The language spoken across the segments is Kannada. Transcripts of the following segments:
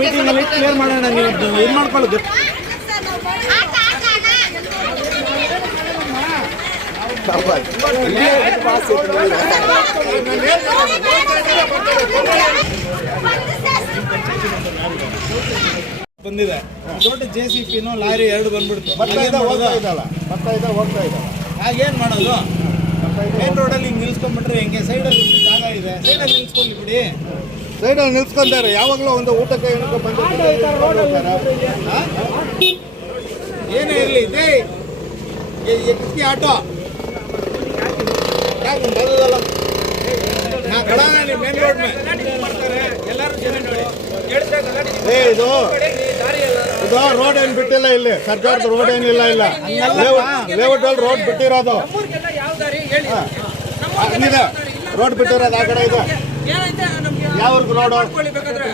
ಮೀಟಿಂಗ್ ಅಲ್ಲಿ ಕ್ಲಿಯರ್ ಮಾಡೋಣ. ನೀವು ಏನ್ ಮಾಡ್ಕೊಳ್ಳೋದು? ಬಂದಿದೆ ದೊಡ್ಡ JCB ಲಾರಿ ಎರಡು ಬಂದ್ಬಿಡ್ತು. ಹಾಗೇನ್ ಮಾಡೋದು? ಮೇನ್ ರೋಡಲ್ಲಿ ಹಿಂಗೆ ನಿಲ್ಸ್ಕೊಂಡ್ಬಿಟ್ರೆ ಹೆಂಗೆ? ಸೈಡಲ್ಲಿ ಜಾಗ ಇದೆ, ಸೈಡಲ್ಲಿ ನಿಲ್ಸ್ಕೊಳ್ಳಿ ಬಿಡಿ. ಸೈಡಲ್ಲಿ ನಿಲ್ಸ್ಕೊಂತಾರೆ. ಯಾವಾಗಲೂ ಒಂದು ಊಟಕ್ಕೆ ಏನೇ ಇರಲಿ ಇದೇ किसकी ऑटो क्या बदल ना खड़ा है मेन रोड में ಇದು ರೋಡ್ ಏನು ಬಿಟ್ಟಿಲ್ಲ, ಇಲ್ಲಿ ಸರ್ಕಾರದ ರೋಡ್ ಏನಿಲ್ಲ. ಇಲ್ಲ ಲೇಔಟ್ ಅಲ್ಲಿ ರೋಡ್ ಬಿಟ್ಟಿರೋದು ಇದೆ. ರೋಡ್ ಬಿಟ್ಟಿರೋದು ಆ ಕಡೆ ಇದೆ. ಯಾವ್ರಿಗೆ ರೋಡ್?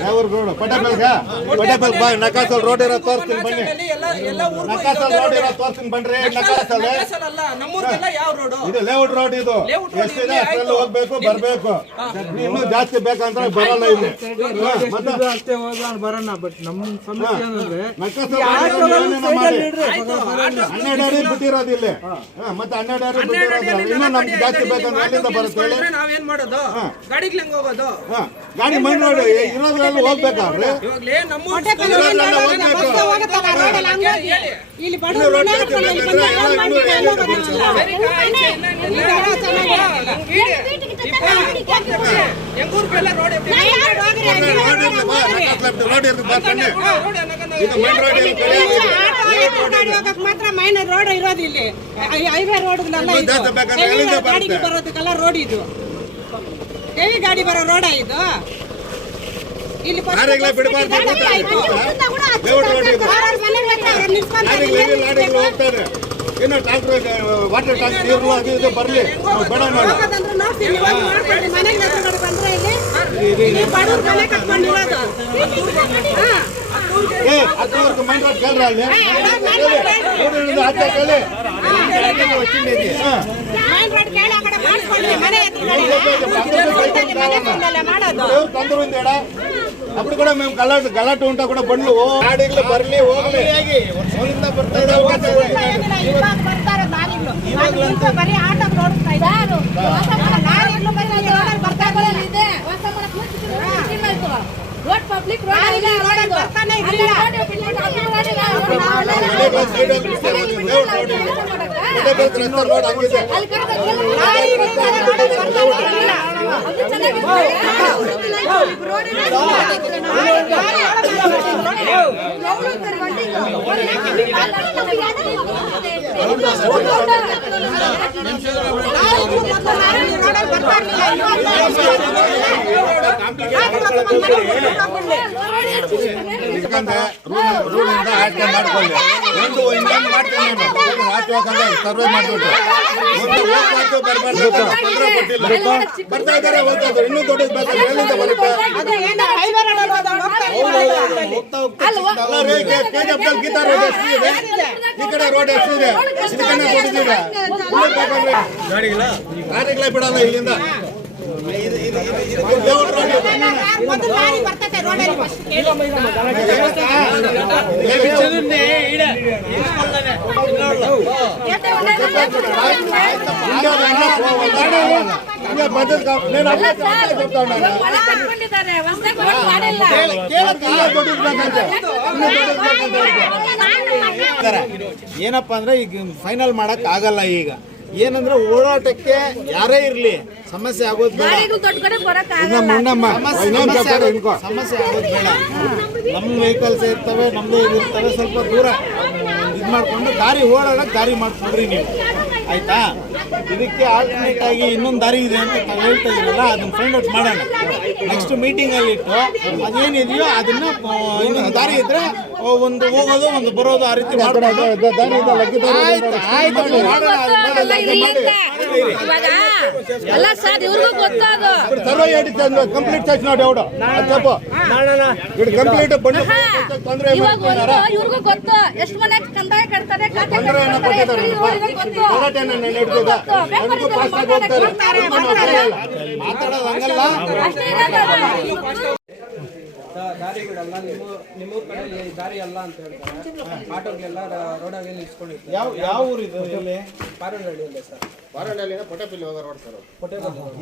ಯಾವ್ರಿಗೆ ರೋಡ್? ಪಟೇಲ್ ಬಾ. ನಕಾಸಲ್ ರೋಡ್ ಇರೋ ತೋರಿಸ್ತೀನಿ ಬನ್ನಿ. ನಕಾಸಲ್ ರೋಡ್ ಇರೋ ತೋರಿಸ್ತೀನಿ ಬನ್ರಿ. ನಕಾಸಲ್ ಇದು ಲೇಔಟ್ ರೋಡ್. ಇದು ಎಷ್ಟಿದೆ ಅಷ್ಟರಲ್ಲಿ ಹೋಗ್ಬೇಕು, ಬರ್ಬೇಕು. ಇನ್ನೂ ಜಾಸ್ತಿ ಬೇಕಂದ್ರೆ ಬರಲ್ಲ ಇಲ್ಲಿ. ಮತ್ತೆ ಬರೋಣ. ಬಟ್ ನಮ್ಮ ಸಮಸ್ಯೆ ಏನಂದ್ರೆ 12 ಅಡಿ ಬಿಟ್ಟಿರೋದು ಇಲ್ಲಿ. ಮತ್ತೆ 12 ಅಡಿ ಬಿಟ್ಟಿರೋದು. ಇನ್ನೂ ನಮ್ಗೆ ಜಾಸ್ತಿ ಬೇಕಂದ್ರೆ ಎಲ್ಲಿಂದ ಬರುತ್ತೆ? ನಾವೇನ್ ಮಾಡೋದು? ಗಾಡಿಗೆ ಹೆಂಗ್ ಹೋಗೋದು? ಗಾಡಿ ಮಣ್ಣು ರೋಡ್ ಇರೋದ್ರಲ್ಲಿ ಹೋಗ್ಬೇಕಾದ್ರೆ ಮಾತ್ರ ಮೈನರ್ ರೋಡ್ ಇರೋದು ಇಲ್ಲಿ. ಹೈವೇ ರೋಡ್ಗಳೆಲ್ಲ ಗಾಡಿಗೆ ಬರೋದಕ್ಕೆಲ್ಲ ರೋಡ್ ಇದು. ಹೆವಿ ಗಾಡಿ ಬರೋ ರೋಡ ಇದು. ಇಲ್ಲಿ ಇನ್ನು ಟ್ರಾಕ್ಟರ್ ವಾಟರ್ ಟ್ಯಾಂಕ್ ನೀರು ಅದು ಇದು ಬರಲಿ ಬೇಡ. ಮೈನ್ ರೋಡ್ ಕೇಳ್ರ ಅಲ್ಲಿ ಆಚೆ ಕೇಳಿ. అప్పుడు కూడా మేము గలాటు ఉంటా కూడా బండ్లు గాడిలు బర్లీ ಹೋಗಲಿ ಊರಿಂದ ಬರ್ತಾರೆ. रोड पब्लिक रोड ಬರ್ತಾನೆ ಇಲ್ಲ. ರೋಡ್ ಆಗಿದೆ. ಯಾಕಂದ್ರೆ ರೂಲಿಂದ ಆಯ್ಕೆ ಮಾಡ್ಕೊಳ್ಳಿ. ಒಂದು ಇನ್ನೊಂದು ಮಾಡ್ತೀನಿ ನಾನು ಹಾಕಬೇಕಂದ್ರೆ ಸರ್ವೆ ಮಾಡ್ಬಿಟ್ಟು ಬರ್ತಾ ಇದ್ದಾರೆ. ಹೋಗ್ತಾ ಇದ್ದಾರೆ. ಇನ್ನೂ ದೊಡ್ಡದು ಬೇಕಾದ್ರೆ ಎಲ್ಲಿಂದ ಬರುತ್ತೆ? ಕೆಜಿಎಫ್ನಲ್ಲಿ ಗೀತಾ ರೋಡ್ ಎಷ್ಟಿದೆ? ಈ ಕಡೆ ರೋಡ್ ಎಷ್ಟಿದೆ? ಇದಕ್ಕೇನೆ ದೊಡ್ಡದಿದೆ. ಗಾಡಿಗಳೇ ಬಿಡಲ್ಲ ಇಲ್ಲಿಂದ. ಏನಪ್ಪಾ ಅಂದ್ರೆ ಈಗ ಫೈನಲ್ ಮಾಡಕ್ ಆಗಲ್ಲ. ಈಗ ಏನಂದ್ರೆ ಓಡಾಟಕ್ಕೆ ಯಾರೇ ಇರ್ಲಿ ಸಮಸ್ಯೆ ಆಗೋದು ಬೇಡ. ಸಮಸ್ಯೆ ಆಗೋದು ಬೇಡ. ನಮ್ಮ ವೆಹಿಕಲ್ಸ್ ಇರ್ತವೆ, ನಮ್ದು ಇರ್ತವೆ. ಸ್ವಲ್ಪ ದೂರ ಇದು ಮಾಡ್ಕೊಂಡು ದಾರಿ ಓಡಾಡಕ್ಕೆ ದಾರಿ ಮಾಡ್ಕೊಡ್ರಿ ನೀವು, ಆಯ್ತಾ? ಇದಕ್ಕೆ ಆಲ್ಟರ್ನೇಟ್ ಆಗಿ ಇನ್ನೊಂದು ದಾರಿ ಇದೆ ಅಂತ ಹೇಳ್ತಾ ಇದ್ರಲ್ಲ, ಅದನ್ನ ಫೈಂಡ್ ಔಟ್ ಮಾಡೋಣ. ನೆಕ್ಸ್ಟ್ ಮೀಟಿಂಗ್ ಅಲ್ಲಿ ಇಟ್ಟು ಅದೇನಿದೆಯೋ ಅದನ್ನ ಇನ್ನೊಂದು ದಾರಿ ಇದ್ರೆ ಒಂದು ಹೋಗೋದು ಒಂದು ಬರೋದು ಆ ರೀತಿ ಮಾಡ್ಕೊಂಡು ದಾರಿ ಇದೆ, ಲಗ್ಗಿ ದಾರಿ ಇದೆ. ಆಯ್ತು ಆಯ್ತು ಮಾಡೋಣ, ಅದು ಮಾಡೋಣ. ಇವಾಗ ಅಲ್ಲ ಸರ್ ಇವ್ರಿಗೂ ಗೊತ್ತಾದು ఇప్పుడు సర్వే కంప్లీట్ చేసినాడు ఎవడో అది చెప్పు ఇప్పుడు కంప్లీట్ బండి ತೊಂದರೆ ಇವಾಗ ಒಂದು ಇವ್ರಿಗೂ ಗೊತ್ತು ಎಷ್ಟು ಮನೆ ಕಂದಾಯ ಕಟ್ತಾರೆ ಖಾತೆ ಕಟ್ತಾರೆ ಎಷ್ಟು ಇವ್ರಿಗೂ ಗೊತ್ತು ಮಾತಾಡೋದು ಹಂಗಲ್ಲ. ಅಷ್ಟೇ ಇರೋದು. ದಾರಿಗಳೆಲ್ಲ ನಿಮ್ಮೂರ್ ಕಡೆ ಈ ದಾರಿ ಅಲ್ಲ ಅಂತ ಹೇಳ್ತಾರೆ. ಆಟೋಗಳೆಲ್ಲ ರೋಡಾಗೆ ನಿಲ್ಸ್ಕೊಂಡಿರ್ತಾರೆ. ಯಾವ ಊರಿದು ಇಲ್ಲಿ? ಪಾರನಹಳ್ಳಿಯಲ್ಲೇ ಸರ್. ಪೊಟೆಪಲ್ಲಿ ಹೋಗೋ ರೋಡ್ ಸರ್.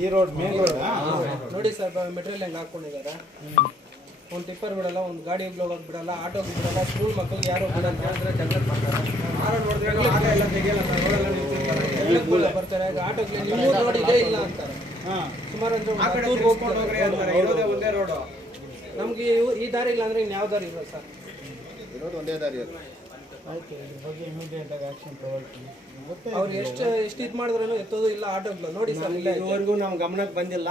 ಈ ರೋಡ್ ಮೇನ್ ರೋಡ್ ನೋಡಿ ಸರ್, ಮೆಟೀರಿಯಲ್ ಹೆಂಗ್ ಹಾಕೊಂಡಿದ್ದಾರೆ. ಒಂದು ಟಿಪ್ಪರ್ ಬಿಡಲ್ಲ, ಒಂದು ಗಾಡಿ ಹೋಗೋದು ಬಿಡಲ್ಲ, ಆಟೋಗೆ ಬಿಡಲ್ಲ, ಸ್ಕೂಲ್ ಮಕ್ಕಳಿಗೆ ಯಾರೋ ಬಿಡಲ್ಲ ಅಂದ್ರೆ ಜಗಳ ಮಾಡ್ತಾರೆ. ಆಗ ಎಲ್ಲ ತೆಗಿಯಲ್ಲ ಸರ್, ರೋಡೆಲ್ಲ ನಿಲ್ಸಿರ್ತಾರೆ. ಎಲ್ಲ ಬರ್ತಾರೆ. ಆಟೋಗೆ ನಿಮ್ಮೂರು ರೋಡ್ ಇದೆ ಇಲ್ಲ ಅಂತಾರೆ. ಸುಮಾರು ಅಂದ್ರೆ ಇರೋದೇ ಒಂದೇ ರೋಡು. ನಮ್ಗೆ ಈ ದಾರಿ ಇಲ್ಲ ಅಂದ್ರೆ ಇನ್ಯಾವ ದಾರಿ ಇಲ್ಲ ಸರ್. ಇರೋದು ಒಂದೇ ದಾರಿ ಅದು. ಆಯ್ತು, ಇದ್ರ ಬಗ್ಗೆ ಇಮಿಡಿಯೇಟ್ ಆಗಿ ಆಕ್ಷನ್ ತಗೊಳ್ತೀನಿ. ಅವ್ರು ಎಷ್ಟು ಇದು ಮಾಡಿದ್ರು ಎತ್ತೋದು ಇಲ್ಲ ಆಟೋಗಳು. ನೋಡಿ ಸರ್, ಇದುವರೆಗೂ ನಾವು ಗಮನಕ್ಕೆ ಬಂದಿಲ್ಲ.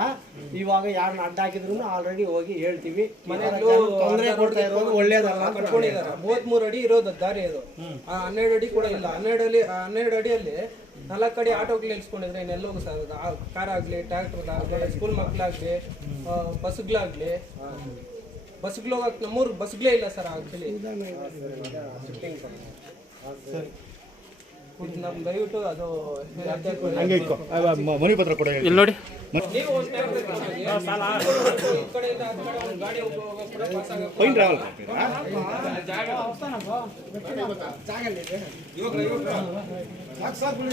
ಇವಾಗ ಯಾರನ್ನ ಅಡ್ಡ ಹಾಕಿದ್ರು ಆಲ್ರೆಡಿ ಹೋಗಿ ಹೇಳ್ತೀವಿ. ಮನೆಗಳು ತೊಂದರೆ ಕೊಡ್ತಾ ಇರೋದು ಒಳ್ಳೇದಲ್ಲ. ಕಟ್ಕೊಂಡಿದ್ದಾರೆ. 33 ಅಡಿ ಇರೋದು ದಾರಿ ಅದು. 12 ಅಡಿ ಕೂಡ ಇಲ್ಲ. 12 ಅಡಿಯಲ್ಲಿ 4 ಅಡಿ ಆಟೋಗಳು ನಿಲ್ಸ್ಕೊಂಡಿದ್ರೆ ಇನ್ನೆಲ್ಲೋಗು ಸರ್. ಕಾರ್ ಆಗ್ಲಿ, ಟ್ರ್ಯಾಕ್ಟರ್ ಆಗ್ಲಿ, ಸ್ಕೂಲ್ ಮಕ್ಕಳಾಗ್ಲಿ, ಬಸ್ಗಳಾಗ್ಲಿ, ಬಸ್ಗಳು ಹೋಗಕ್ಕೆ ನಮ್ಮೂರು ಬಸ್ಗಳೇ ಇಲ್ಲ ಸರ್. ಆಕ್ಚುಲಿ ನಮ್ ದಯವಿಟ್ಟು ಅದು ಹಂಗೆ ಇಟ್ಕೋ ಮನಿ ಪತ್ರ ಕೊಡ ಇಲ್ಲಿ ನೋಡಿ ನೀವು ಒಂದು ಈ ಕಡೆಯಿಂದ ಆ ಕಡೆ ಒಂದು ಗಾಡಿ ಹೋಗೋ ಕೂಡ ಪಾಸ್ ಆಗಕ್ಕೆ ಸಾಕು